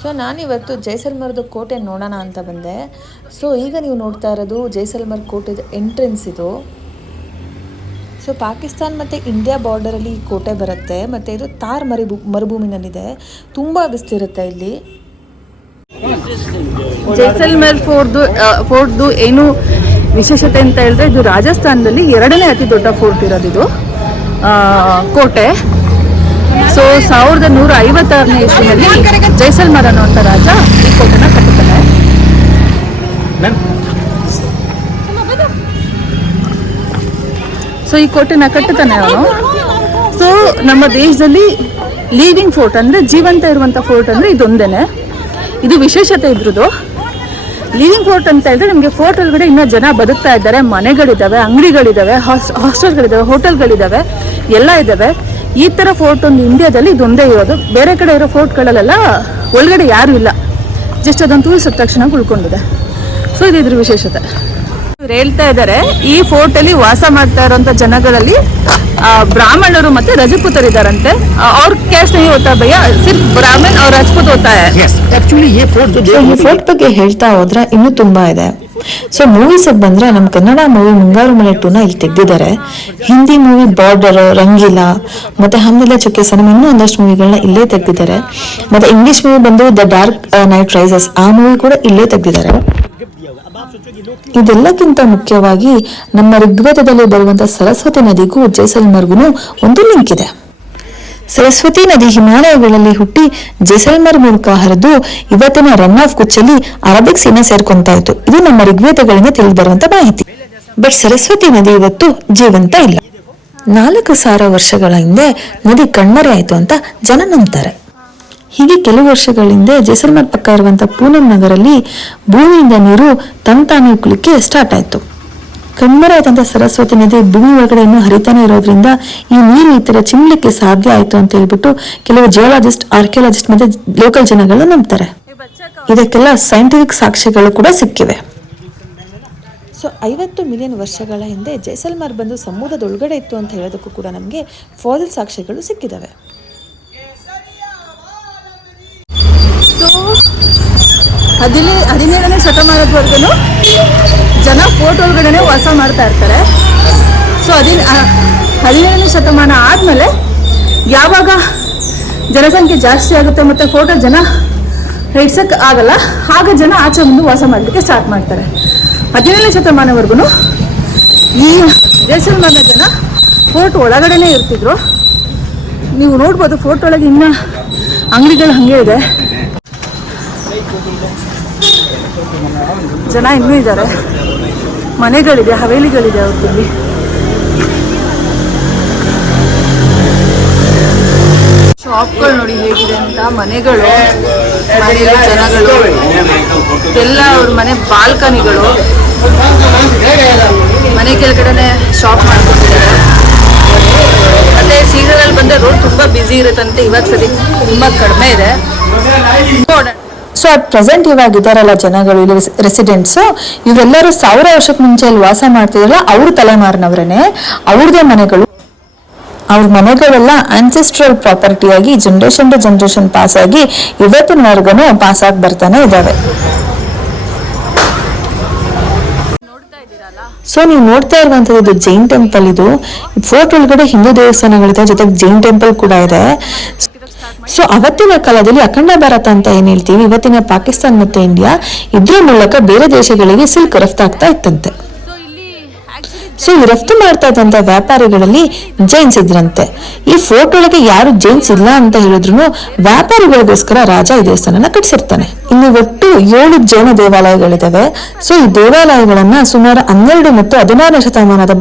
So ನಾನಿವತ್ತು ಜೈಸಲ್ಮರ್ದು ಕೋಟೆ ನೋಡೋಣ ಅಂತ ಬಂದೆ. ಸೊ ಈಗ ನೀವು ನೋಡ್ತಾ ಇರೋದು ಜೈಸಲ್ಮರ್ ಕೋಟೆದು ಎಂಟ್ರೆನ್ಸ್ ಇದು. ಸೊ ಪಾಕಿಸ್ತಾನ್ ಮತ್ತು ಇಂಡಿಯಾ ಬಾರ್ಡರಲ್ಲಿ ಈ ಕೋಟೆ ಬರುತ್ತೆ. ಮತ್ತು ಇದು ಥಾರ್ ಮರುಭೂಮಿನಲ್ಲಿದೆ. ತುಂಬ ಬಿಸಿಲಿರುತ್ತೆ ಇಲ್ಲಿ. ಜೈಸಲ್ಮೇರ್ ಫೋರ್ಟ್ದು ಏನು ವಿಶೇಷತೆ ಅಂತ ಹೇಳಿದ್ರೆ, ಇದು ರಾಜಸ್ಥಾನದಲ್ಲಿ 2ನೇ ಅತಿ ದೊಡ್ಡ ಫೋರ್ಟ್ ಇರೋದಿದು ಕೋಟೆ. ಸೊ 1156ನೇ ಇಸ್ವಿನಲ್ಲಿ ಜೈಸಲ್ಮೇರ್ ಅನ್ನುವಂಥ ರಾಜ ಈ ಕೋಟೆನ ಕಟ್ಟುತ್ತಾನೆ. ಸೊ ಈ ಕೋಟೆನ ಕಟ್ಟುತ್ತಾನೆ ಅವನು. ಸೊ ನಮ್ಮ ದೇಶದಲ್ಲಿ ಲೀವಿಂಗ್ ಫೋರ್ಟ್ ಅಂದರೆ ಜೀವಂತ ಇರುವಂಥ ಫೋರ್ಟ್ ಅಂದರೆ ಇದೊಂದೇನೆ. ಇದು ವಿಶೇಷತೆ ಇದ್ರದ್ದು. ಲೀವಿಂಗ್ ಫೋರ್ಟ್ ಅಂತ ಹೇಳಿದ್ರೆ ನಿಮಗೆ ಫೋರ್ಟ್ ಒಳಗಡೆ ಇನ್ನೂ ಜನ ಬದುಕ್ತಾ ಇದ್ದಾರೆ, ಮನೆಗಳಿದ್ದಾವೆ, ಅಂಗಡಿಗಳಿದ್ದಾವೆ, ಹಾಸ್ಟೆಲ್ಗಳಿದ್ದಾವೆ, ಹೋಟೆಲ್ಗಳಿದ್ದಾವೆ, ಎಲ್ಲ ಇದ್ದಾವೆ. ಈ ಥರ ಫೋರ್ಟ್ ಒಂದು ಇಂಡಿಯಾದಲ್ಲಿ ಇದೊಂದೇ ಇರೋದು. ಬೇರೆ ಕಡೆ ಇರೋ ಫೋರ್ಟ್ಗಳಲ್ಲೆಲ್ಲ ಒಳಗಡೆ ಯಾರೂ ಇಲ್ಲ, ಜಸ್ಟ್ ಅದೊಂದು ತೂರಿಸಿದ ತಕ್ಷಣ ಉಳ್ಕೊಂಡಿದೆ. ಸೊ ಇದು ಇದ್ರ ವಿಶೇಷತೆ. ಇವ್ರು ಹೇಳ್ತಾ ಇದ್ದಾರೆ, ಈ ಫೋರ್ಟಲ್ಲಿ ವಾಸ ಮಾಡ್ತಾ ಇರೋಂಥ ಜನಗಳಲ್ಲಿ ಬ್ರಾಹ್ಮಣರು ಮತ್ತು ರಜಪೂತರು ಇದ್ದಾರಂತೆ. ಅವ್ರ ಕ್ಯಾಸ್ಟ್ नहीं होता भैया, सिर्फ ब्राह्मण और राजपूत होता है. ಈ ಫೋರ್ಟ್ ಬಗ್ಗೆ ಹೇಳ್ತಾ ಹೋದ್ರೆ ಇನ್ನೂ ತುಂಬಾ ಇದೆ. ಸೊ ಮೂವೀಸ್ ಬಂದ್ರೆ ನಮ್ಮ ಕನ್ನಡ ಮೂವಿ ಮುಂಗಾರು ಮಳೆ 2ನ ಇಲ್ಲಿ ತೆಗೆದಿದ್ದಾರೆ. ಹಿಂದಿ ಮೂವಿ ಬಾರ್ಡರ್, ರಂಗೀಲಾ, ಮತ್ತೆ ಹಮ್ಮಿಲ ಚುಕ್ಕೆ ಸನಮ್ ಇನ್ನೂ ಒಂದಷ್ಟು ಮೂವಿಗಳನ್ನ ಇಲ್ಲೇ ತೆಗೆದಿದ್ದಾರೆ. ಮತ್ತೆ ಇಂಗ್ಲಿಷ್ ಮೂವಿ ಬಂದು ದ ಡಾರ್ಕ್ ನೈಟ್ ರೈಸಸ್, ಆ ಮೂವಿ ಕೂಡ ಇಲ್ಲೇ ತೆಗೆದಿದ್ದಾರೆ. ಇದೆಲ್ಲಕ್ಕಿಂತ ಮುಖ್ಯವಾಗಿ ನಮ್ಮ ಋಗ್ವೇದದಲ್ಲಿ ಬರುವಂತಹ ಸರಸ್ವತಿ ನದಿಗೂ ಜೈಸಲ್ಮರ್ಗೂ ಒಂದು ಲಿಂಕ್ ಇದೆ. ಸರಸ್ವತಿ ನದಿ ಹಿಮಾಲಯಗಳಲ್ಲಿ ಹುಟ್ಟಿ ಜೈಸಲ್ಮರ್ ಮೂಲಕ ಹರಿದು ಇವತ್ತಿನ ರನ್ ಆಫ್ ಕುಚ್ಚಲ್ಲಿ ಅರಬಿಕ್ ಸೀಮೆ ಸೇರ್ಕೊಂತಾ ಇತ್ತು. ಇದು ನಮ್ಮ ಋಗ್ವೇದಗಳಿಂದ ತಿಳಿದು ಬರುವಂತ ಮಾಹಿತಿ. ಬಟ್ ಸರಸ್ವತಿ ನದಿ ಇವತ್ತು ಜೀವಂತ ಇಲ್ಲ. 4,000 ವರ್ಷಗಳ ಹಿಂದೆ ನದಿ ಕಣ್ಮರೆ ಆಯ್ತು ಅಂತ ಜನ ನಂಬ್ತಾರೆ. ಹೀಗೆ ಕೆಲವು ವರ್ಷಗಳ ಹಿಂದೆ ಜೈಸಲ್ಮರ್ ಪಕ್ಕ ಇರುವಂತಹ ಪೂನಂ ನಗರಲ್ಲಿ ಭೂಮಿಯಿಂದ ನೀರು ತಂತಾನೆ ಉಕ್ಕಲಿಕ್ಕೆ ಸ್ಟಾರ್ಟ್ ಆಯ್ತು. ಕಣ್ಮರೆ ಆಯ್ತಂತ ಸರಸ್ವತಿ ನದಿ ಭೂಮಿ ಒಳಗಡೆ ಇನ್ನೂ ಹರಿತಾನೆ ಇರೋದ್ರಿಂದ ಈ ನೀರು ಈ ತರ ಚಿಮ್ಲಿಕ್ಕೆ ಸಾಧ್ಯ ಆಯ್ತು ಅಂತ ಹೇಳ್ಬಿಟ್ಟು ಕೆಲವು ಜಿಯೋಲಾಜಿಸ್ಟ್, ಆರ್ಕಿಯಾಲಜಿಸ್ಟ್ ಮತ್ತೆ ಲೋಕಲ್ ಜನಗಳು ನಂಬ್ತಾರೆ. ಇದಕ್ಕೆಲ್ಲ ಸೈಂಟಿಫಿಕ್ ಸಾಕ್ಷ್ಯಗಳು ಕೂಡ ಸಿಕ್ಕಿವೆ. ಸೊ 50 ಮಿಲಿಯನ್ ವರ್ಷಗಳ ಹಿಂದೆ ಜೈಸಲ್ಮರ್ ಬಂದು ಸಮುದ್ರದೊಳಗಡೆ ಇತ್ತು ಅಂತ ಹೇಳೋದಕ್ಕೂ ಕೂಡ ನಮಗೆ ಫಾಸಿಲ್ ಸಾಕ್ಷ್ಯಗಳು ಸಿಕ್ಕಿದಾವೆ. ಸೊ 17ನೇ ಶತಮಾನದವರೆಗೂ ಜನ ಫೋರ್ಟ್ ಒಳಗಡೆ ವಾಸ ಮಾಡ್ತಾ ಇರ್ತಾರೆ. ಸೊ 17ನೇ ಶತಮಾನ ಆದಮೇಲೆ ಯಾವಾಗ ಜನಸಂಖ್ಯೆ ಜಾಸ್ತಿ ಆಗುತ್ತೆ ಮತ್ತು ಫೋರ್ಟ್ ಜನ ಹಿಡ್ಸಕ್ಕೆ ಆಗಲ್ಲ, ಆಗ ಜನ ಆಚೆ ಮುಂದೆ ವಾಸ ಮಾಡಲಿಕ್ಕೆ ಸ್ಟಾರ್ಟ್ ಮಾಡ್ತಾರೆ. 17ನೇ ಶತಮಾನವರೆಗೂ ಈ ಜೈಸಲ್ಮರ್ನ ಜನ ಫೋರ್ಟ್ ಒಳಗಡೆನೇ ಇರ್ತಿದ್ರು. ನೀವು ನೋಡ್ಬೋದು ಫೋರ್ಟ್ ಒಳಗೆ ಇನ್ನೂ ಅಂಗಡಿಗಳು ಹಾಗೆ ಇದೆ, ಜನ ಇನ್ನೂ ಇದ್ದಾರೆ, ಮನೆಗಳಿದೆ, ಹವೇಲಿಗಳಿದೆ ಅವ್ರಲ್ಲಿ. ಶಾಪ್ಗಳು ನೋಡಿ ಹೇಗಿದೆ ಅಂತ, ಮನೆಗಳು, ಮನೆಯಲ್ಲಿ ಜನಗಳು ಎಲ್ಲ, ಅವ್ರ ಮನೆ ಬಾಲ್ಕನಿಗಳು, ಮನೆ ಕೆಳಗಡೆ ಶಾಪ್ ಮಾಡ್ಕೊತಿದ್ದಾರೆ. ಮತ್ತೆ ಸೀಸನಲ್ಲಿ ಬಂದರೆ ರೋಡ್ ತುಂಬ ಬ್ಯುಸಿ ಇರುತ್ತಂತೆ, ಇವಾಗ ಸರಿ ತುಂಬ ಕಡಿಮೆ ಇದೆ. ಸೊ ಅಟ್ ಪ್ರೆಸೆಂಟ್ ಇವಾಗ ಇದಾರಲ್ಲ ಜನಗಳು, ಇಲ್ಲಿ ರೆಸಿಡೆಂಟ್ಸು, ಇವೆಲ್ಲರೂ 1000 ವರ್ಷಕ್ಕೆ ಮುಂಚೆ ಇಲ್ಲಿ ವಾಸ ಮಾಡ್ತಿದ್ರಲ್ಲ ಅವ್ರ ತಲೆಮಾರಿನವರೇನೆ. ಅವ್ರದೇ ಮನೆಗಳು, ಅವ್ರ ಮನೆಗಳೆಲ್ಲ ಆನ್ಸೆಸ್ಟ್ರಲ್ ಪ್ರಾಪರ್ಟಿಯಾಗಿ ಜನರೇಷನ್ ಟು ಜನರೇಷನ್ ಪಾಸ್ ಆಗಿ ಇವತ್ತಿನವರೆಗೂ ಪಾಸ್ ಆಗಿ ಬರ್ತಾನೆ ಇದಾವೆ. ಸೊ ನೀವು ನೋಡ್ತಾ ಇರುವಂತದ್ದು ಜೈನ್ ಟೆಂಪಲ್. ಇದು ಫೋರ್ಟ್ ಒಳಗಡೆ ಹಿಂದೂ ದೇವಸ್ಥಾನಗಳಿದೆ, ಜೊತೆಗೆ ಜೈನ್ ಟೆಂಪಲ್ ಕೂಡ ಇದೆ. ಸೊ ಅವತ್ತಿನ ಕಾಲದಲ್ಲಿ ಅಖಂಡ ಭಾರತ ಅಂತ ಏನ್ ಹೇಳ್ತೀವಿ, ಇವತ್ತಿನ ಪಾಕಿಸ್ತಾನ್ ಮತ್ತು ಇಂಡಿಯಾ, ಇದ್ರ ಮೂಲಕ ಬೇರೆ ದೇಶಗಳಿಗೆ ಸಿಲ್ಕ್ ರಫ್ತಾಗ್ತಾ ಇತ್ತಂತೆ. ಸೊ ಈ ರಫ್ತು ಮಾಡ್ತಾ ಇದ್ದಂತ ವ್ಯಾಪಾರಿಗಳಲ್ಲಿ ಜೈನ್ಸ್ ಇದ್ರಂತೆ. ಈ ಫೋರ್ಟ್ ಒಳಗೆ ಯಾರು ಜೈನ್ಸ್ ಇಲ್ಲ ಅಂತ ಹೇಳಿದ್ರು ವ್ಯಾಪಾರಿಗಳಿಗೋಸ್ಕರ ರಾಜ ಈ ದೇವಸ್ಥಾನನ ಕಟ್ಸಿರ್ತಾನೆ. ಇಲ್ಲಿ ಒಟ್ಟು 7 ಜೈನ ದೇವಾಲಯಗಳಿದಾವೆ. ಸೊ ಈ ದೇವಾಲಯಗಳನ್ನ ಸುಮಾರು 12 ಮತ್ತು 16ನೇ ಶತಮಾನದ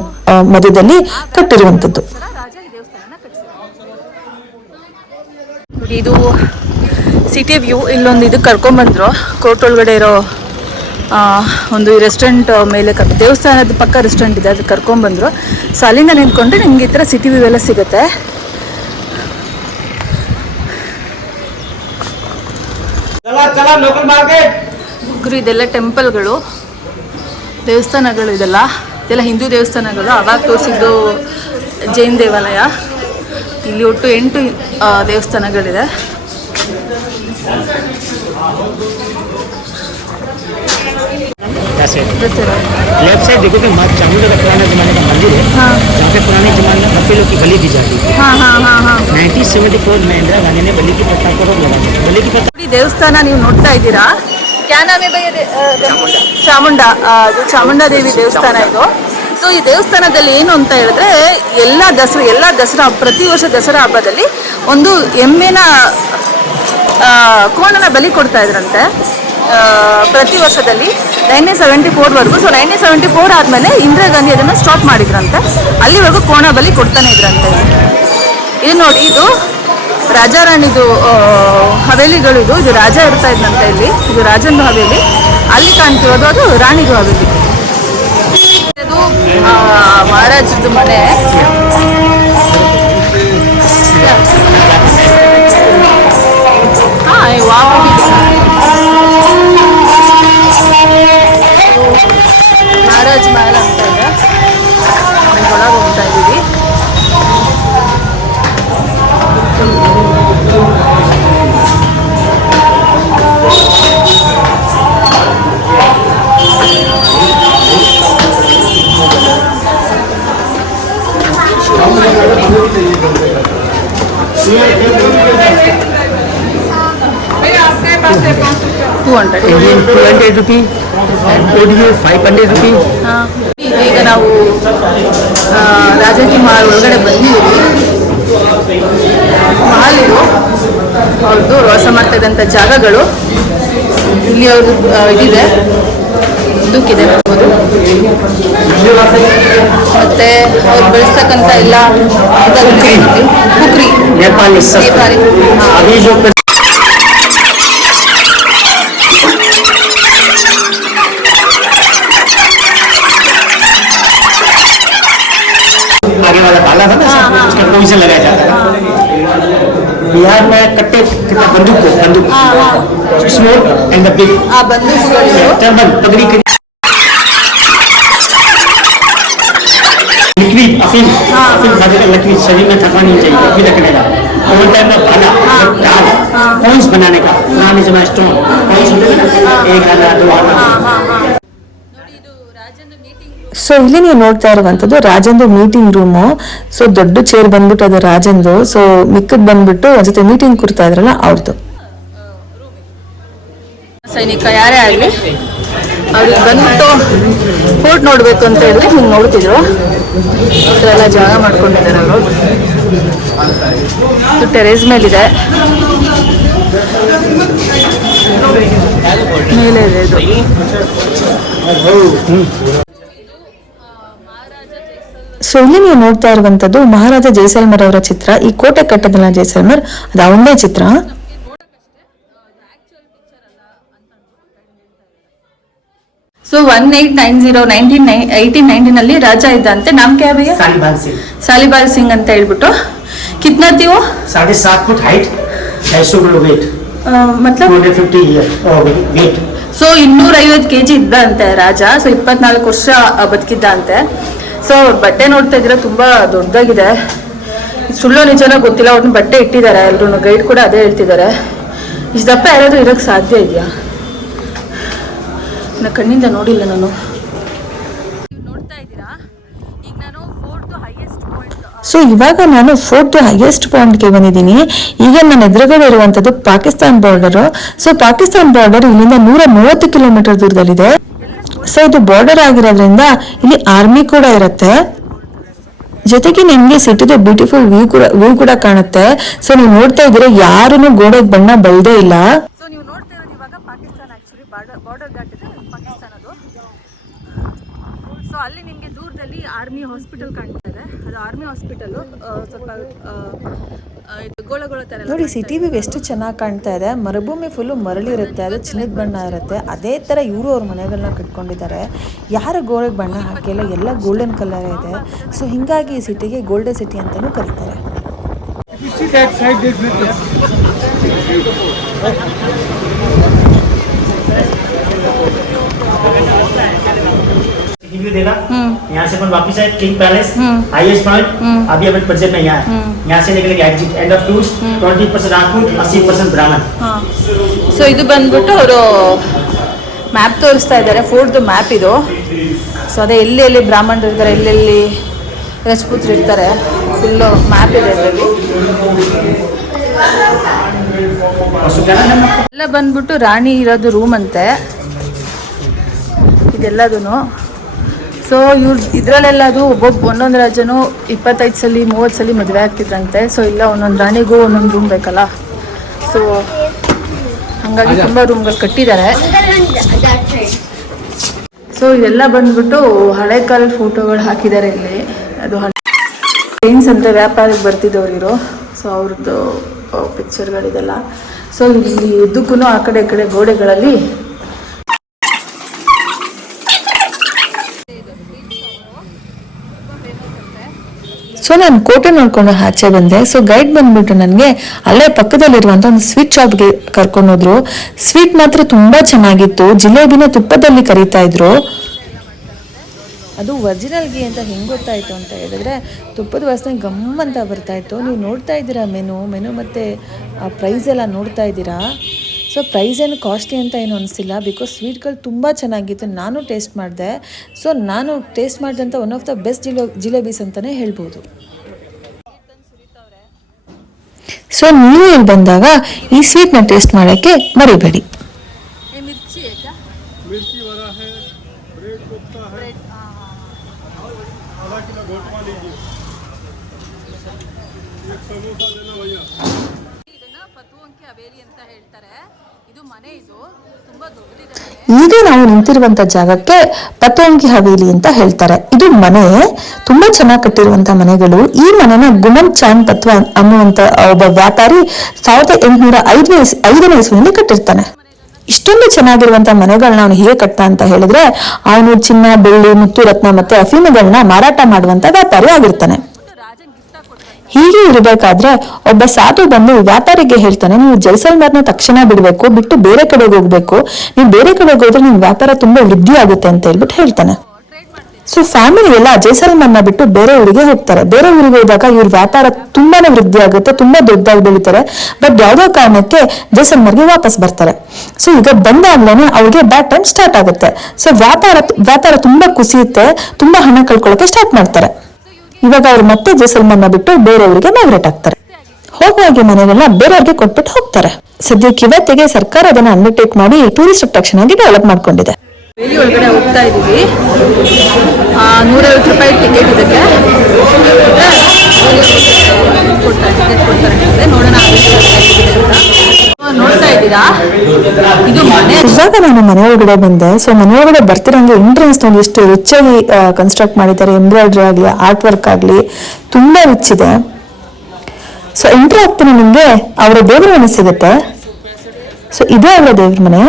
ಮಧ್ಯದಲ್ಲಿ ಕಟ್ಟಿರುವಂತದ್ದು. ಇದು ಸಿಟಿ ವ್ಯೂ. ಇಲ್ಲೊಂದು ಇದು ಕರ್ಕೊಂಡ್ಬಂದ್ರು, ಕೋರ್ಟ್ ಒಳಗಡೆ ಇರೋ ಒಂದು ರೆಸ್ಟೋರೆಂಟ್ ಮೇಲೆ, ದೇವಸ್ಥಾನದ ಪಕ್ಕ ರೆಸ್ಟೋರೆಂಟ್ ಇದೆ, ಅದು ಕರ್ಕೊಂಡ್ಬಂದ್ರು. ಸೊ ಅಲ್ಲಿಂದ ನಿಂತ್ಕೊಂಡ್ರೆ ನಿಮ್ಗೆ ಈ ಥರ ಸಿಟಿ ವ್ಯೂ ಎಲ್ಲ ಸಿಗುತ್ತೆ. ಇದೆಲ್ಲ ಟೆಂಪಲ್ಗಳು, ದೇವಸ್ಥಾನಗಳು, ಇದೆಲ್ಲ ಹಿಂದೂ ದೇವಸ್ಥಾನಗಳು. ಅವಾಗ ತೋರಿಸಿದ್ದು ಜೈನ್ ದೇವಾಲಯ. ಇಲ್ಲಿ ಒಟ್ಟು 8 ದೇವಸ್ಥಾನಗಳಿದೆ. ऐसे दसरा लेफ्ट साइड देखो कि माँ चामुंडा का पुराने जमाने का मंदिर है, हाँ जहाँ पे पुराने जमाने में बफेलो की बलि दी जाती थी। हाँ हाँ हाँ हाँ 1974 में इंदिरा गांधी ने बलि की प्रथा को रोक लगा दी। बलि की प्रथा ನೋಡಿ ದೇವಸ್ಥಾನ ನೀವು ನೋಡ್ತಾ ಇದ್ದೀರಾ. ಕ್ಯಾ ನಾಮ್ ಹೈ ಭಯ್ಯ? ಚಾಮುಂಡ. ಇದು ಚಾಮುಂಡಾದೇವಿ ದೇವಸ್ಥಾನ ಇದು. ಸೊ ಈ ದೇವಸ್ಥಾನದಲ್ಲಿ ಏನು ಅಂತ ಹೇಳಿದ್ರೆ ಎಲ್ಲ ದಸರಾ ಪ್ರತಿ ವರ್ಷ ದಸರಾ ಹಬ್ಬದಲ್ಲಿ ಒಂದು ಎಮ್ಮೆನ ಕೋಣನ ಬಲಿ ಕೊಡ್ತಾ ಇದ್ರಂತೆ ಪ್ರತಿ ವರ್ಷದಲ್ಲಿ 1974ವರೆಗೂ. ಸೊ 1974 ಆದಮೇಲೆ ಇಂದಿರಾ ಗಾಂಧಿ ಅದನ್ನು ಸ್ಟಾಪ್ ಮಾಡಿದ್ರಂತೆ. ಅಲ್ಲಿವರೆಗೂ ಕೋಣ ಬಲಿ ಕೊಡ್ತಾನೆ ಇದ್ರಂತೆ. ಇದು ನೋಡಿ, ಇದು ರಾಜಾರಾಣಿದು ಹವೇಲಿಗಳು. ಇದು ರಾಜ ಇರ್ತಾ ಇದ್ದಂತೆ ಇಲ್ಲಿ. ಇದು ರಾಜಂದು ಹವೇಲಿ. ಅಲ್ಲಿ ಕಾಣ್ತಿರೋದು ಅದು ರಾಣಿದು ಹವೇಲಿ. ಇದು ಮಹಾರಾಜದ್ದು ಮನೆ. ಮಹಾರಾಜ್ ಮಹಲ್ ಅಂತ ಇದೆ. ಒಳಗೆ ಹೋಗ್ತಾ ಇದ್ದೀವಿ. Indian 200 rupees and ODU 500 rupees. ಈಗ ನಾವು ರಾಜಾಜಿ ಮಹಲ್ ಒಳಗಡೆ ಬಂದಿದ್ದೀವಿ. ಮಹಲ್ ಇದು ಅವ್ರದ್ದು ವಾಸ ಮಾಡ್ತಾ ಇದ್ದಂಥ ಜಾಗಗಳು. ಇಲ್ಲಿ ಅವ್ರದ್ದು ಇದಿದೆ, ದುಕ್ಕಿದೆ ನೋಡ್ಬೋದು. ಮತ್ತೆ ಅವ್ರು ಬೆಳೆಸ್ತಕ್ಕಂಥ ಎಲ್ಲ ಕುಕ್ರಿ नेपाली अभी जो आगे वाला ताला था ना, उसका पोजीशन लगाया जाता है। बिहार में कट्टे बंदूक स्मोक एंड द बिग ಆ ಬಂದೂಕುಗಳು टर्बन पगड़ी लिक्विड अफीम खाने का लिक्विड शरीर में थका नहीं चाहिए, भी रखने का और टाइम में भाला डाल कॉइन्स बनाने का पुराने जमाने स्टोन कॉइन्स होते थे ना, 1 आना 2 आना। ಸೊ ಇಲ್ಲಿ ನೀವು ನೋಡ್ತಾ ಇರುವಂತದ್ದು ರಾಜಂದು ಮೀಟಿಂಗ್ ರೂಮು. ಸೊ ದೊಡ್ಡ ಚೇರ್ ಬಂದ್ಬಿಟ್ಟು ಅದು ರಾಜಂದು. ಸೊ ಮಿಕ್ಕದ್ ಬಂದ್ಬಿಟ್ಟು ಒಂದ್ ಜೊತೆ ಮೀಟಿಂಗ್ ಕೂರ್ತಾ ಇದ್ರಲ್ಲ ಅವ್ರದ್ದು. ಸೈನಿಕ ಯಾರೇ ಆಗಲಿ ಅವ್ರಿಗೆ ಬಂದ್ಬಿಟ್ಟು ಫೋರ್ಟ್ ನೋಡಬೇಕು ಅಂತ ಹೇಳಿದ್ರೆ ಹಿಂಗೆ ನೋಡ್ತಿದ್ರು. ಎಲ್ಲ ಜಾಗ ಮಾಡ್ಕೊಂಡಿದ್ದಾರೆ ಅವರು. ಇದು ಟೆರೇಸ್ ಮೇಲಿದೆ, ಮೇಲೆ ಇದೆ ಇದು. ಸೊ ಇಲ್ಲಿ ನೀವು ನೋಡ್ತಾ ಇರುವಂತದ್ದು ಮಹಾರಾಜ ಜೈಸಲ್ಮರ್ ಅವರ ಚಿತ್ರ. ಈ ಕೋಟೆ ಕಟ್ಟದಲ್ಲ ಜೈಸಲ್ಮರ್, ಅದು ಅವನದೇ ಚಿತ್ರ. ಸೊ 1890 ರಾಜ ಇದ್ದಂತೆ. ನಾಮ್ ಕ್ಯಾ ಭಯ್ಯ? ಸಾಲಿಬಾಲ್ ಸಿಂಗ್ ಅಂತ ಹೇಳ್ಬಿಟ್ಟು. ಕಿತ್ನಾ ಥಿ ವೋ? 7.5 फुट हाइट, 250 किलो वेट, ಮತ್ಲಬ್ 250 ईयर वेट. ಸೊ 250 kg ಇದ್ದ ಅಂತೆ ರಾಜ. ಸೊ 24 ವರ್ಷ ಬದುಕಿದ್ದ ಅಂತೆ. ಸೊ ಬಟ್ಟೆ ನೋಡ್ತಾ ಇದ್ರೆ ತುಂಬಾ ದೊಡ್ಡದಾಗಿದೆ. ಸುಳ್ಳು ನಿಜನೋ ಗೊತ್ತಿಲ್ಲ, ಅವ್ರನ್ನ ಬಟ್ಟೆ ಇಟ್ಟಿದ್ದಾರೆ. ಎಲ್ರು ಗೈಡ್ ಕೂಡ ಅದೇ ಹೇಳ್ತಿದ್ದಾರೆ. ಇಷ್ಟು ದಪ್ಪ ಯಾರಾದ್ರೂ ಇರೋಕ್ಕೆ ಸಾಧ್ಯ ಇದೆಯಾ? ನನ್ನ ಕಣ್ಣಿಂದ ನೋಡಿಲ್ಲ ನಾನು. ನೋಡ್ತಾ ಇದ್ದೀರಾ, ಈಗ ನಾನು ಸೊ ಇವಾಗ ನಾನು ಫೋರ್ತ್ ಹೈಯೆಸ್ಟ್ ಪಾಯಿಂಟ್ಗೆ ಬಂದಿದ್ದೀನಿ. ಈಗ ನನ್ನ ಎದುರುಗಡೆ ಇರುವಂತದ್ದು Pakistan border. So Pakistan border ಇಲ್ಲಿಂದ 130 ಕಿಲೋಮೀಟರ್ ದೂರದಲ್ಲಿದೆ. ಸೊ ಇದು ಬಾರ್ಡರ್ ಆಗಿರೋದ್ರಿಂದ ಇಲ್ಲಿ ಆರ್ಮಿ ಕೂಡ ಇರುತ್ತೆ. ಜೊತೆಗೆ ನಿಮ್ಗೆ ಸಿಟಿದು ಬ್ಯೂಟಿಫುಲ್ ವ್ಯೂ ಕೂಡ ಕಾಣುತ್ತೆ. ಸೊ ನೀವು ನೋಡ್ತಾ ಇದ್ರೆ ಯಾರನ್ನು ಗೋಡೆಗೆ ಬಣ್ಣ ಬಳ್ದೇ ಇಲ್ಲ. ಸೊ ನೀವು ನೋಡ್ತಾ ಇರೋದು ಇವಾಗ ಪಾಕಿಸ್ತಾನ. ಆಕ್ಚುಲಿ ಬಾರ್ಡರ್ ಘಾಟ್ ಇದೆ ಪಾಕಿಸ್ತಾನದು. ಸೊ ಅಲ್ಲಿ ನಿಮಗೆ ದೂರದಲ್ಲಿ ಆರ್ಮಿ ಹಾಸ್ಪಿಟಲ್ ಕಾಣ್ತಾ ಇದೆ. ಅದು ಆರ್ಮಿ ಹಾಸ್ಪಿಟಲ್. ಸ್ವಲ್ಪ ಗೋಳ ತರ ನೋಡಿ, ಸಿಟಿ ವ್ಯೂ ಎಷ್ಟು ಚೆನ್ನಾಗಿ ಕಾಣ್ತಾ ಇದೆ. ಮರುಭೂಮಿ ಫುಲ್ಲು ಮರಳಿರುತ್ತೆ, ಅದು ಚಿನ್ನದ ಬಣ್ಣ ಇರುತ್ತೆ. ಅದೇ ತರ ಇವರು ಅವ್ರ ಮನೆಗಳನ್ನ ಕಟ್ಕೊಂಡಿದ್ದಾರೆ. ಯಾರು ಗೋಡೆಗೆ ಬಣ್ಣ ಹಾಕಿಲ್ಲ, ಎಲ್ಲ ಗೋಲ್ಡನ್ ಕಲರ್ ಇದೆ. ಸೊ ಹಿಂಗಾಗಿ ಈ ಸಿಟಿಗೆ ಗೋಲ್ಡನ್ ಸಿಟಿ ಅಂತಾನೂ ಕರೀತಾರೆ. रिव्यू देगा। यहाँ से अपन वापस आए किंग पैलेस हाईएस्ट पॉइंट। अभी अपन प्रेजेंट में यहाँ है। यहाँ से निकलेंगे exit end of tours 20% Rajput 80% ब्राह्मण। ಸೊ ಇದು ಬಂದ್ಬಿಟ್ಟು ಅವರು ಮ್ಯಾಪ್ ತೋರಿಸ್ತಾ ಇದ್ದಾರೆ, ಫೋರ್ಟ್ದು ಮ್ಯಾಪ್ ಇದು. ಸೊ ಅದೇ ಎಲ್ಲಿ ಬ್ರಾಹ್ಮಣರು ಇರ್ತಾರೆ, ಎಲ್ಲೆಲ್ಲಿ ರಜಪೂತ್ರು ಇರ್ತಾರೆ, ಫುಲ್ಲು ಮ್ಯಾಪ್ ಇದೆ ಅದರಲ್ಲಿ. ಎಲ್ಲ ಬಂದ್ಬಿಟ್ಟು ರಾಣಿ ಇರೋದು ರೂಮ್ ಅಂತೆ ಇದೆಲ್ಲದೂ. ಸೊ ಇವ್ರು ಇದರಲ್ಲೆಲ್ಲದು ಒಂದೊಂದು ರಾಜನು 25 ಸಲ 30 ಸಲ ಮದುವೆ ಆಗ್ತಿದ್ರಂತೆ. ಸೊ ಇಲ್ಲ ಒಂದೊಂದು ರಾಣಿಗೂ ಒಂದೊಂದು ರೂಮ್ ಬೇಕಲ್ಲ, ಸೊ ಹಾಗಾಗಿ ತುಂಬ ರೂಮ್ಗಳು ಕಟ್ಟಿದ್ದಾರೆ. ಸೊ ಇದೆಲ್ಲ ಬಂದ್ಬಿಟ್ಟು ಹಳೆ ಕಾಲದ ಫೋಟೋಗಳು ಹಾಕಿದ್ದಾರೆ ಇಲ್ಲಿ. ಅದು ಚೈನ್ಸ್ ಅಂತ ವ್ಯಾಪಾರಕ್ಕೆ ಬರ್ತಿದ್ದವ್ರು, ಸೊ ಅವ್ರದ್ದು ಪಿಕ್ಚರ್ಗಳಿದೆಲ್ಲ. ಸೊ ಇಲ್ಲಿ ಉದ್ದಕ್ಕೂ ಆ ಕಡೆ ಈ ಕಡೆ ಗೋಡೆಗಳಲ್ಲಿ ಸೊ ನಾನು ಕೋಟೆ ನೋಡ್ಕೊಂಡು ಆಚೆ ಬಂದೆ. ಸೊ ಗೈಡ್ ಬಂದ್ಬಿಟ್ಟು ನನಗೆ ಅಲ್ಲೇ ಪಕ್ಕದಲ್ಲಿರುವಂತ ಒಂದು ಸ್ವೀಟ್ ಶಾಪ್ಗೆ ಕರ್ಕೊಂಡು ಹೋದ್ರು. ಸ್ವೀಟ್ ಮಾತ್ರ ತುಂಬಾ ಚೆನ್ನಾಗಿತ್ತು. ಜಿಲೇಬಿನ ತುಪ್ಪದಲ್ಲಿ ಕರೀತಾ ಇದ್ರು. ಅದು ಒರಿಜಿನಲ್ ಘೀ ಅಂತ ಹೆಂಗೆ ಗೊತ್ತಾಯಿತು ಅಂತ ಹೇಳಿದ್ರೆ ತುಪ್ಪದ ವಾಸನೆ ಗಮ್ ಅಂತ ಬರ್ತಾ ಇತ್ತು. ನೀವು ನೋಡ್ತಾ ಇದ್ದೀರಾ ಮೆನು ಮತ್ತು ಪ್ರೈಸ್ ಎಲ್ಲ ನೋಡ್ತಾ ಇದ್ದೀರಾ. ಸೊ ಪ್ರೈಸ್ ಏನು ಕಾಸ್ಟ್ಲಿ ಅಂತ ಏನು ಅನಿಸಿಲ್ಲ, ಬಿಕಾಸ್ ಸ್ವೀಟ್ಗಳು ತುಂಬ ಚೆನ್ನಾಗಿತ್ತು. ನಾನು ಟೇಸ್ಟ್ ಮಾಡಿದೆ. ಸೊ ನಾನು ಟೇಸ್ಟ್ ಮಾಡಿದಂಥ ಒನ್ ಆಫ್ ದ ಬೆಸ್ಟ್ ಜಿಲೇಬೀಸ್ ಅಂತಲೇ ಹೇಳ್ಬೋದು. ಸೊ ನೀವು ಇಲ್ಲಿ ಬಂದಾಗ ಈ ಸ್ವೀಟ್ನ ಟೇಸ್ಟ್ ಮಾಡೋಕ್ಕೆ ಮರಿಬೇಡಿ. ಈಗ ನಾವು ನಿಂತಿರುವಂತ ಜಾಗಕ್ಕೆ ಪತೋಂಗಿ ಹವೇಲಿ ಅಂತ ಹೇಳ್ತಾರೆ. ಇದು ಮನೆ ತುಂಬಾ ಚೆನ್ನಾಗಿ ಕಟ್ಟಿರುವಂತ ಮನೆಗಳು. ಈ ಮನೆನ ಗುಮನ್ ಚಾಂದ್ ಪತ್ವಾ ಅನ್ನುವಂತ ಒಬ್ಬ ವ್ಯಾಪಾರಿ 1805ನೇ ಇಸ್ವಿಯಲ್ಲಿ ಕಟ್ಟಿರ್ತಾನೆ. ಇಷ್ಟೊಂದು ಚೆನ್ನಾಗಿರುವಂತ ಮನೆಗಳನ್ನ ಅವನು ಹೇಗೆ ಕಟ್ಟ ಅಂತ ಹೇಳಿದ್ರೆ, ಅವನು ಚಿನ್ನ, ಬೆಳ್ಳಿ, ಮುತ್ತು, ರತ್ನ ಮತ್ತೆ ಅಫೀಮುಗಳನ್ನ ಮಾರಾಟ ಮಾಡುವಂತ ವ್ಯಾಪಾರಿ ಆಗಿರ್ತಾನೆ. ಹೀಗೆ ಇರಬೇಕಾದ್ರೆ ಒಬ್ಬ ಸಾಧು ಬಂದು ವ್ಯಾಪಾರಿಗೆ ಹೇಳ್ತಾನೆ, ನೀವು ಜೈಸಲ್ಮೇರ್ನ ತಕ್ಷಣ ಬಿಡಬೇಕು, ಬಿಟ್ಟು ಬೇರೆ ಕಡೆಗೆ ಹೋಗ್ಬೇಕು. ನೀವು ಬೇರೆ ಕಡೆಗೆ ಹೋದ್ರೆ ನಿಮ್ ವ್ಯಾಪಾರ ತುಂಬಾ ವೃದ್ಧಿ ಆಗುತ್ತೆ ಅಂತ ಹೇಳ್ಬಿಟ್ಟು ಹೇಳ್ತಾನೆ. ಸೊ ಫ್ಯಾಮಿಲಿ ಎಲ್ಲ ಜೈಸಲ್ಮೇರ್ನ ಬಿಟ್ಟು ಬೇರೆ ಊರಿಗೆ ಹೋಗ್ತಾರೆ. ಬೇರೆ ಊರಿಗೆ ಹೋದಾಗ ಇವ್ರ ವ್ಯಾಪಾರ ತುಂಬಾನೇ ವೃದ್ಧಿ ಆಗುತ್ತೆ, ತುಂಬಾ ದೊಡ್ಡದಾಗಿ ಬೆಳೀತಾರೆ. ಬಟ್ ಯಾವುದೋ ಕಾರಣಕ್ಕೆ ಜೈಸಲ್ಮೇರ್ಗೆ ವಾಪಸ್ ಬರ್ತಾರೆ. ಸೊ ಈಗ ಬಂದಾಗ್ಲೇನೆ ಅವ್ರಿಗೆ ಬ್ಯಾಡ್ ಟೈಮ್ ಸ್ಟಾರ್ಟ್ ಆಗುತ್ತೆ. ಸೊ ವ್ಯಾಪಾರ ತುಂಬಾ ಕುಸಿಯುತ್ತೆ, ತುಂಬಾ ಹಣ ಕಳ್ಕೊಳ್ಳೋಕೆ ಸ್ಟಾರ್ಟ್ ಮಾಡ್ತಾರೆ. ಇವಾಗ ಅವ್ರು ಮತ್ತೆ ಜೈಸಲ್ಮೇರ್ನ ಬಿಟ್ಟು ಬೇರೆಯವರಿಗೆ ಮೈಗ್ರೇಟ್ ಆಗ್ತಾರೆ. ಹೋಗುವಾಗೆ ಮನೆಗಳನ್ನ ಬೇರೆಯವ್ರಿಗೆ ಕೊಟ್ಬಿಟ್ಟು ಹೋಗ್ತಾರೆ. ಸದ್ಯಕ್ಕೆ ಇವತ್ತಿಗೆ ಸರ್ಕಾರ ಅದನ್ನ ಅಂಡರ್ಟೇಕ್ ಮಾಡಿ ಟೂರಿಸ್ಟ್ ಅಟ್ರಾಕ್ಷನ್ ಆಗಿ ಡೆವಲಪ್ ಮಾಡ್ಕೊಂಡಿದೆ. ಬೇಲಿ ಒಳಗಡೆ ಹೋಗ್ತಾ ಇದೀವಿ. 150 ರೂಪಾಯಿ ಟಿಕೆಟ್ ಇದಕ್ಕೆ ಟಿಕೆಟ್ ಕೊಡ್ತಾರೆ. ನೋಡೋಣ ನೋಡ್ತಾ ಇದ್ದೀರಾ, ಇದು ಮನೆ. ಇವಾಗ ನಾನು ಮನೆ ಒಳಗಡೆ ಬಂದೆ. ಸೊ ಮನೆ ಒಳಗಡೆ ಬರ್ತಿರಂಗೆ ಎಂಟ್ರೆನ್ಸ್ ನೋಡಿ ಎಷ್ಟು ರಿಚ್ ಆಗಿ ಕನ್ಸ್ಟ್ರಕ್ಟ್ ಮಾಡಿದ್ದಾರೆ. ಎಂಬ್ರಾಯ್ಡ್ರಿ ಆಗ್ಲಿ, ಆರ್ಟ್ ವರ್ಕ್ ಆಗ್ಲಿ ತುಂಬಾ ರಿಚ್ ಇದೆ. ಸೊ ಎಂಟ್ರಿ ಆಗ್ತಾನೆ ನಿಮ್ಗೆ ಅವರ ದೇವರ ಮನೆ ಸಿಗುತ್ತೆ. ಸೊ ಇದೇ ಅವರ ದೇವ್ರ ಮನೆ.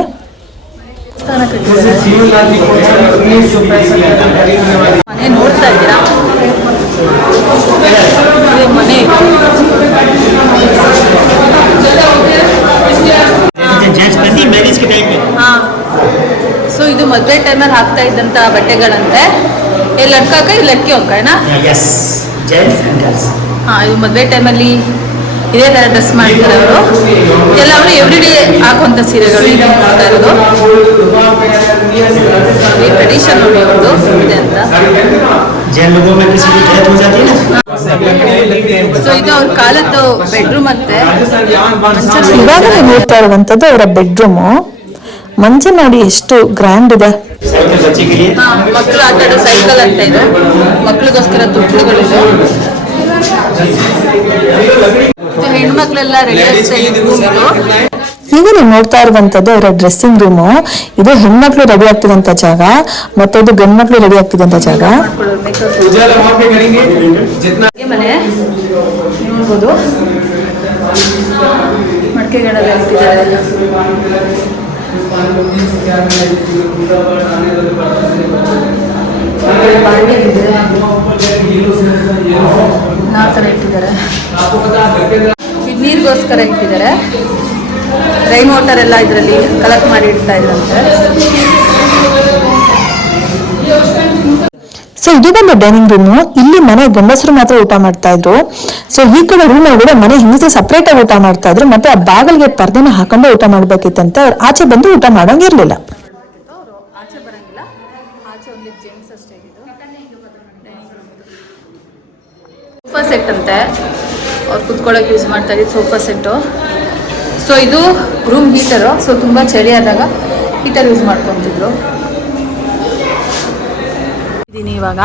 ಮನೆ ನೋಡ್ತಾ ಇದ್ದೀರಾ, ಮನೆ ಸೊ ಇದು ಮದುವೆ ಟೈಮಲ್ಲಿ ಹಾಕ್ತಾ ಇದ್ದಂತ ಬಟ್ಟೆಗಳಂತೆ. ये लड़का का ये लड़की होगा है ना? Yes, gents and girls. ಇದು ಮದುವೆ ಟೈಮಲ್ಲಿ ಇದೇ ಥರ ಡ್ರೆಸ್ ಮಾಡ್ತಾರೆ ಅವರು. ಎಲ್ಲ ಅವರು ಎವ್ರಿ ಡೇ ಹಾಕುವಂಥ ಸೀರೆಗಳು ಇದು ಮಾಡ್ತಾ ಇರೋದು. ಈ ಟ್ರೆಡಿಷನ್ ನೋಡಿ ಅವ್ರದ್ದು ಇದೆ ಅಂತ. ಸೊ ಇದು ಅವ್ರ ಕಾಲದ್ದು ಬೆಡ್ರೂಮ್ ಅಂತೆ. ಇವಾಗ ನೀವು ನೋಡ್ತಾ ಇರುವಂತದ್ದು ಅವರ ಬೆಡ್ರೂಮು. ಮಂಚ ನೋಡಿ ಎಷ್ಟು ಗ್ರ್ಯಾಂಡ್ ಇದೆ. ಮಕ್ಕಳು ಆಟ ಆಡೋ ಸೈಕಲ್ ಅಂತ ಇದು, ಮಕ್ಕಳಿಗೋಸ್ಕರ ತುಪ್ಪುಗಳಿದು. ಹೆಣ್ಮಕ್ಳೆಲ್ಲ ರೆಡಿ ಆಗ್ತಾ ಇದ್ದು ರೂಮ್ ಇದು. ಈಗ ನೀವು ನೋಡ್ತಾ ಇರುವಂತದ್ದು ಅವರ ಡ್ರೆಸ್ಸಿಂಗ್ ರೂಮು. ಇದು ಹೆಣ್ಮಕ್ಳು ರೆಡಿ ಆಗ್ತಿದಂತ ಜಾಗ, ಮತ್ತೆ ಇದು ಗಂಡ್ ಮಕ್ಳು ರೆಡಿ ಆಗ್ತಿದಂತ ಜಾಗ. ಮನೆ ನೋಡ್ಬೋದು, ಮಡಿಕೆಗಳೆಲ್ಲ ಇಟ್ಟಿದ್ದಾರೆ. ಬಾಂಡೆ ಇದೆ, ಆ ಥರ ಇಟ್ಟಿದ್ದಾರೆ. ನೀರಿಗೋಸ್ಕರ ಇಟ್ಟಿದ್ದಾರೆ. ರೈನ್ ವಾಟರ್ ಎಲ್ಲ ಇದರಲ್ಲಿ ಕಲೆಕ್ಟ್ ಮಾಡಿ ಇಡ್ತಾ ಇದ್ರಂತೆ. ಸೊ ಇದು ಬಂದು ಡೈನಿಂಗ್ ರೂಮು. ಇಲ್ಲಿ ಮನೆ ಗಂಡಸರು ಮಾತ್ರ ಊಟ ಮಾಡ್ತಾ ಇದ್ರು. ಸೊ ಈ ಕಡೆ ರೂಮ್ ಒಳಗಡೆ ಮನೆ ಹೆಂಗಸರು ಸಪ್ರೇಟ್ ಆಗಿ ಊಟ ಮಾಡ್ತಾ ಇದ್ರು. ಮತ್ತೆ ಆ ಬಾಗಿಲಿಗೆ ಪರ್ದೆನ ಹಾಕೊಂಡು ಊಟ ಮಾಡ್ಬೇಕಿತ್ತಂತೆ. ಅವ್ರು ಆಚೆ ಬಂದು ಊಟ ಮಾಡೋಂಗಿರ್ಲಿಲ್ಲ. ಅವರು ಆಚೆ ಬರಂಗಿಲ್ಲ, ಆಚೆ ಒಂದು ಜೆಂಟ್ಸ್ ಅಷ್ಟೇ ಇದ್ದು. ಸೋಫಾ ಸೆಟ್ ಅಂತೆ, ಅವ್ರು ಕುತ್ಕೊಳ್ಳೋಕೆ ಯೂಸ್ ಮಾಡ್ತಾ ಇದ್ದು ಸೋಫಾ ಸೆಟ್ಟು. ಸೊ ಇದು ರೂಮ್ ಹೀಟರು. ಸೊ ತುಂಬ ಚಳಿ ಆದಾಗ ಹೀಟರ್ ಯೂಸ್ ಮಾಡ್ಕೊತಿದ್ರು. ಇದೀನಿ ಇವಾಗ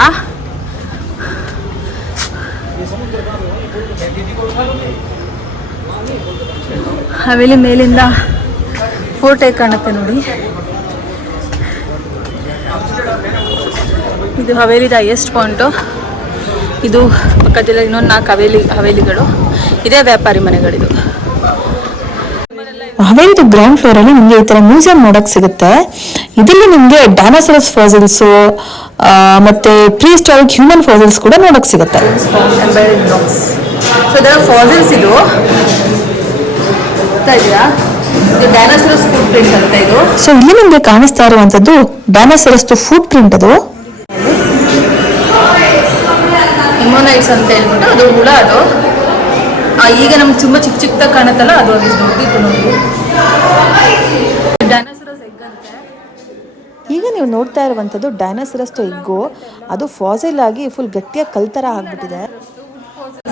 ಹವೇಲಿ ಮೇಲಿಂದ ಫೋರ್ಟ್ ಹೇಗೆ ಕಾಣುತ್ತೆ ನೋಡಿ. ಇದು ಹವೇಲಿದ ಹೈಯೆಸ್ಟ್ ಪಾಯಿಂಟು. ಇದು ಪಕ್ಕದಲ್ಲಿ ಇನ್ನೊಂದು 4 ಹವೇಲಿಗಳು. ಇದೇ ವ್ಯಾಪಾರಿ ಮನೆಗಳಿದು. ಹವೇಲಿದು ಗ್ರೌಂಡ್ ಫ್ಲೋರ್ ಅಲ್ಲಿ ನಿಮ್ಗೆ ಈ ತರ ಮ್ಯೂಸಿಯಂ ನೋಡಕ್ ಸಿಗುತ್ತೆ. ಇದರಲ್ಲಿ ನಿಮ್ಗೆ ಡೈನೋಸಾರಸ್ ಫಾಸಿಲ್ಸ್ ಮತ್ತೆ ಪ್ರೀಹಿಸ್ಟಾರಿಕ್ ಹ್ಯೂಮನ್ ಫಾಸಿಲ್ಸ್ ಕೂಡ ನೋಡಕ್ ಸಿಗುತ್ತೆ. ಸೊ ಇದರ ಫಾಸಿಲ್ಸ್ ಇದು ಡೈನೋಸಾರಸ್ ಫುಟ್ ಪ್ರಿಂಟ್ ಅಂತ ಇದು. ಸೊ ಇಲ್ಲಿ ನಿಮ್ಗೆ ಕಾಣಿಸ್ತಾ ಇರುವಂತದ್ದು ಡೈನೋಸಾರಸ್ ಫುಟ್ ಪ್ರಿಂಟ್. ಅದು ಹಿಮೋನೈಟ್ಸ್ ಅಂತ ಹೇಳ್ಬಿಟ್ಟು ಅದು ಹುಳ. ಅದು ಈಗ ನಮ್ಗೆ ತುಂಬ ಚಿಕ್ಕ ಚಿಕ್ಕದಾಗಿ ಕಾಣುತ್ತಲ್ಲ, ಅದು ದೊಡ್ಡಿತ್ತು ನೋಡಿ. ಡೈನೋಸಾರಸ್ ಎಗ್ ಅಂತೆ. ಈಗ ನೀವು ನೋಡ್ತಾ ಇರುವಂತದ್ದು ಡೈನೋಸಾರಸ್ ಎಗ್ಗು. ಅದು ಫಾಸಿಲ್ ಆಗಿ ಫುಲ್ ಗಟ್ಟಿಯಾಗಿ ಕಲ್ ತರ ಆಗ್ಬಿಟ್ಟಿದೆ.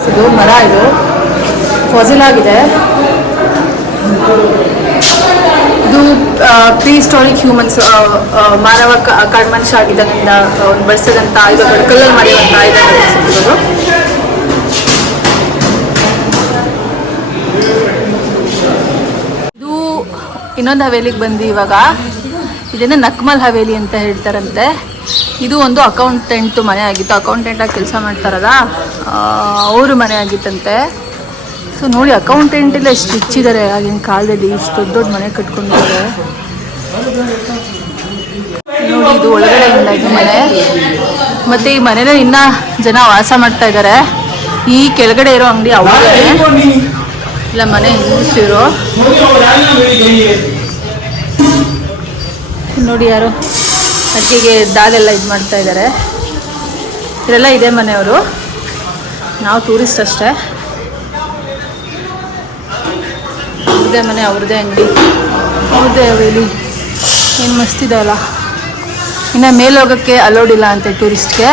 ಇದು ಮರ, ಇದು ಫಾಸಿಲ್ ಆಗಿದೆ. ಇದು ಪ್ರೀಹಿಸ್ಟಾರಿಕ್ ಹ್ಯೂಮನ್ಸ್, ಮಾನವ ಮನುಷ್ಯ ಆಗಿದ್ದರಿಂದ ಬಳಸಿದಂಥ ಆಯುಧಗಳು, ಕಲ್ಲಲ್ಲಿ ಮಾಡಿದಂಥ ಆಯುಧಗಳು. ಇದು ಇನ್ನೊಂದು ಹವೇಲಿಗೆ ಬಂದು ಇವಾಗ ಇದನ್ನು ನಕ್ಮಲ್ ಹವೇಲಿ ಅಂತ ಹೇಳ್ತಾರಂತೆ. ಇದು ಒಂದು ಅಕೌಂಟೆಂಟ್ ಮನೆ ಆಗಿತ್ತು. ಅಕೌಂಟೆಂಟಾಗಿ ಕೆಲಸ ಮಾಡ್ತಾರಲ್ಲ, ಅವ್ರ ಮನೆ ಆಗಿತ್ತಂತೆ. ಸೊ ನೋಡಿ, ಅಕೌಂಟೆಂಟ್ ಎಲ್ಲ ಎಷ್ಟು ಇಚ್ಚಿದ್ದಾರೆ ಆಗಿನ ಕಾಲದಲ್ಲಿ. ಇಷ್ಟು ದೊಡ್ಡ ದೊಡ್ಡ ಮನೆ ಕಟ್ಕೊಂಡಿದ್ದಾರೆ ನೋಡಿ. ಇದು ಒಳಗಡೆಯಿಂದ ಇದು ಮನೆ. ಮತ್ತು ಈ ಮನೇಲಿ ಇನ್ನೂ ಜನ ವಾಸ ಮಾಡ್ತಾ ಇದ್ದಾರೆ. ಈ ಕೆಳಗಡೆ ಇರೋ ಅಂಗಡಿ ಅವ್ರೇ ಇಲ್ಲ, ಮನೆ ಹೆಂಗಸಿರು ನೋಡಿ. ಯಾರು ಅಕ್ಕಿಗೆ ದಾಲೆಲ್ಲ ಇದು ಮಾಡ್ತಾ ಇದ್ದಾರೆ. ಇದೆಲ್ಲ ಇದೇ ಮನೆಯವರು. ನಾವು ಟೂರಿಸ್ಟ್ ಅಷ್ಟೇ. ಅವ್ರದ್ದೇ ಮನೆ, ಅವ್ರದ್ದೇ ಅಂಗಡಿ, ಅವ್ರದ್ದೇ ಹವೇಲಿ. ಏನು ಮಸ್ತಿದಾವಲ್ಲ. ಇನ್ನು ಮೇಲೆ ಹೋಗೋಕ್ಕೆ ಅಲೋಡ್ ಇಲ್ಲ ಅಂತೆ ಟೂರಿಸ್ಟ್ಗೆ.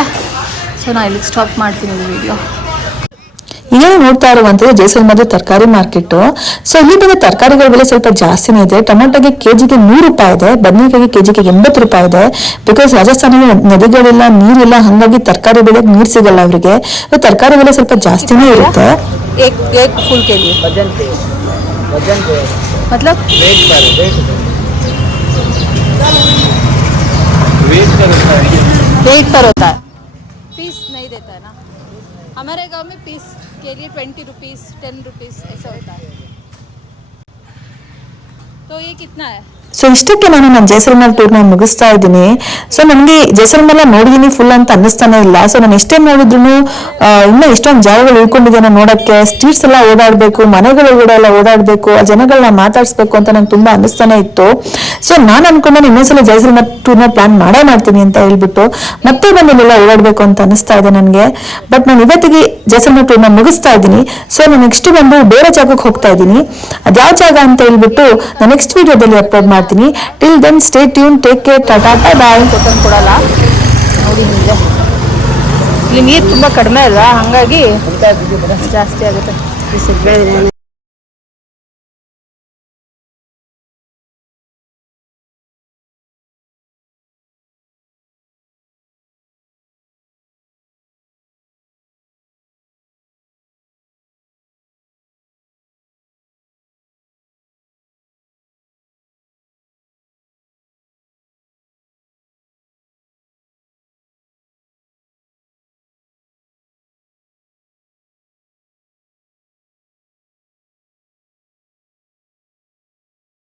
ಸೊ ನಾನು ಇಲ್ಲಿಗೆ ಸ್ಟಾಪ್ ಮಾಡ್ತೀನಿ ಈ ವಿಡಿಯೋ. ಈಗ ನೋಡ್ತಾ ಇರುವಂತದ್ದು ಜೈಸಲ್ಮರ್ ತರಕಾರಿ ಮಾರ್ಕೆಟ್. ಸೊ ಇಲ್ಲಿ ಬಂದ ತರಕಾರಿಗಳ ಬೆಲೆ ಸ್ವಲ್ಪ ಜಾಸ್ತಿನೇ ಇದೆ. ಟೊಮೆಟೊಗೆ ಕೆಜಿಗೆ 100 ರೂಪಾಯಿ ಇದೆ. ಬದನೆಕಾಯಿಗೆ ಕೆಜಿಗೆ 80 ರೂಪಾಯಿ ಇದೆ. ಬಿಕಾಸ್ ರಾಜಸ್ಥಾನದಲ್ಲಿ ನದಿಗಳಿಲ್ಲ, ನೀರಿಲ್ಲ, ಹಾಗಾಗಿ ತರಕಾರಿ ಬೆಲೆ ನೀರು ಸಿಗಲ್ಲ ಅವರಿಗೆ. ತರಕಾರಿ ಬೆಲೆ ಸ್ವಲ್ಪ ಜಾಸ್ತಿನೇ ಇರುತ್ತೆ. फुल के लिए मतलब वेट पर होता है, पीस नहीं देता है ना. हमारे गांव में पीस के लिए 20 रुपीज़ 10 रुपीज़ ऐसा होता है. तो ये कितना है? ಸೊ ಇಷ್ಟಕ್ಕೆ ನಾನು ನನ್ನ ಜೈಸಲ್ಮರ್ ಟೂರ್ನ ಮುಗಿಸ್ತಾ ಇದ್ದೀನಿ. ಸೊ ನನಗೆ ಜೈಸಲ್ಮರ್ನ ನೋಡಿದೀನಿ ಫುಲ್ ಅಂತ ಅನ್ನಿಸ್ತಾನೆ ಇಲ್ಲ. ಸೊ ನಾನು ಎಷ್ಟೇ ನೋಡಿದ್ರು ಇನ್ನೂ ಎಷ್ಟೊಂದು ಜಾಗಗಳು ಉಳ್ಕೊಂಡಿದ್ದೇನೆ ನೋಡಕ್ಕೆ. ಸ್ಟ್ರೀಟ್ಸ್ ಎಲ್ಲ ಓಡಾಡಬೇಕು, ಮನೆಗಳೊಳಗಡೆ ಎಲ್ಲ ಓಡಾಡಬೇಕು, ಆ ಜನಗಳನ್ನ ಮಾತಾಡಿಸ್ಬೇಕು ಅಂತ ನಂಗೆ ತುಂಬಾ ಅನ್ನಿಸ್ತಾನೆ ಇತ್ತು. ಸೊ ನಾನು ಅನ್ಕೊಂಡೆ ಇನ್ನೊಂದ್ಸಲ ಜೈಸಲ್ಮರ್ ಟೂರ್ನ ಪ್ಲಾನ್ ಮಾಡ್ತೀನಿ ಅಂತ ಹೇಳ್ಬಿಟ್ಟು ಮತ್ತೆ ಬಂದಿಲ್ಲ ಓಡಾಡಬೇಕು ಅಂತ ಅನ್ನಿಸ್ತಾ ಇದೆ ನನಗೆ. ಬಟ್ ನಾನು ಇವತ್ತಿಗೆ ಜೈಸಲ್ಮರ್ ಟೂರ್ನ ಮುಗಿಸ್ತಾ ಇದ್ದೀನಿ. ಸೊ ನಾನು ನೆಕ್ಸ್ಟ್ ಬಂದು ಬೇರೆ ಜಾಗಕ್ಕೆ ಹೋಗ್ತಾ ಇದ್ದೀನಿ. ಅದ್ಯಾವ ಜಾಗ ಅಂತ ಹೇಳ್ಬಿಟ್ಟು ನಾನು ನೆಕ್ಸ್ಟ್ ವಿಡಿಯೋದಲ್ಲಿ ಅಪ್ಲೋಡ್ ಮಾಡ್ತೀನಿ. Till then stay tune, take care, tata, bye. ಕೊಡಲ್ಲ ನೋಡಿ. ಇಲ್ಲಿ ನೀರು ತುಂಬ ಕಡಿಮೆ ಅಲ್ಲ, ಹಾಗಾಗಿ ಜಾಸ್ತಿ ಆಗುತ್ತೆ.